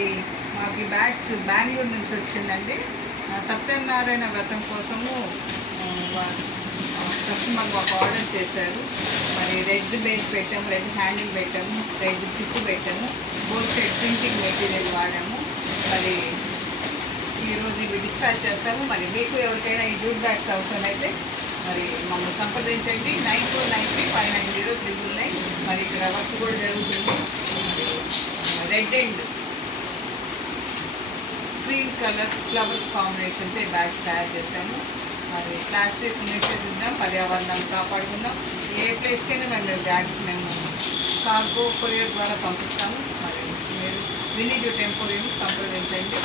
మరి మాకు ఈ బ్యాగ్స్ బెంగళూరు నుంచి వచ్చిందండి. సత్యనారాయణ వ్రతం కోసము కస్టమర్ మాకు ఆర్డర్ చేశారు. మరి రెడ్ బేస్ పెట్టాము, రెడ్ హ్యాండిల్ పెట్టాము, రెడ్ చిప్పు పెట్టాము, బోత్ సైడ్ ప్రింటింగ్ మెటీరియల్ వాడాము. మరి ఈరోజు ఇవి డిస్పాచ్ చేస్తాము. మరి మీకు ఎవరికైనా ఈ జూట్ బ్యాగ్స్ అవసరం అయితే మరి మమ్మల్ని సంప్రదించండి. 9493590999. మరి ఇక్కడ వర్క్ కూడా జరుగుతుంది. Red and green colour flowers కాంబినేషన్తో బ్యాగ్స్ తయారు చేస్తాము. మరి ప్లాస్టిక్ నిషేధిద్దాం, పర్యావరణాన్ని కాపాడుకుందాం. ఏ ప్లేస్కైనా మేము బ్యాగ్స్ కార్గో కొరియర్ ద్వారా పంపిస్తాము. మరి మీరు వినీజు టెంపోరియం సంప్రదించండి.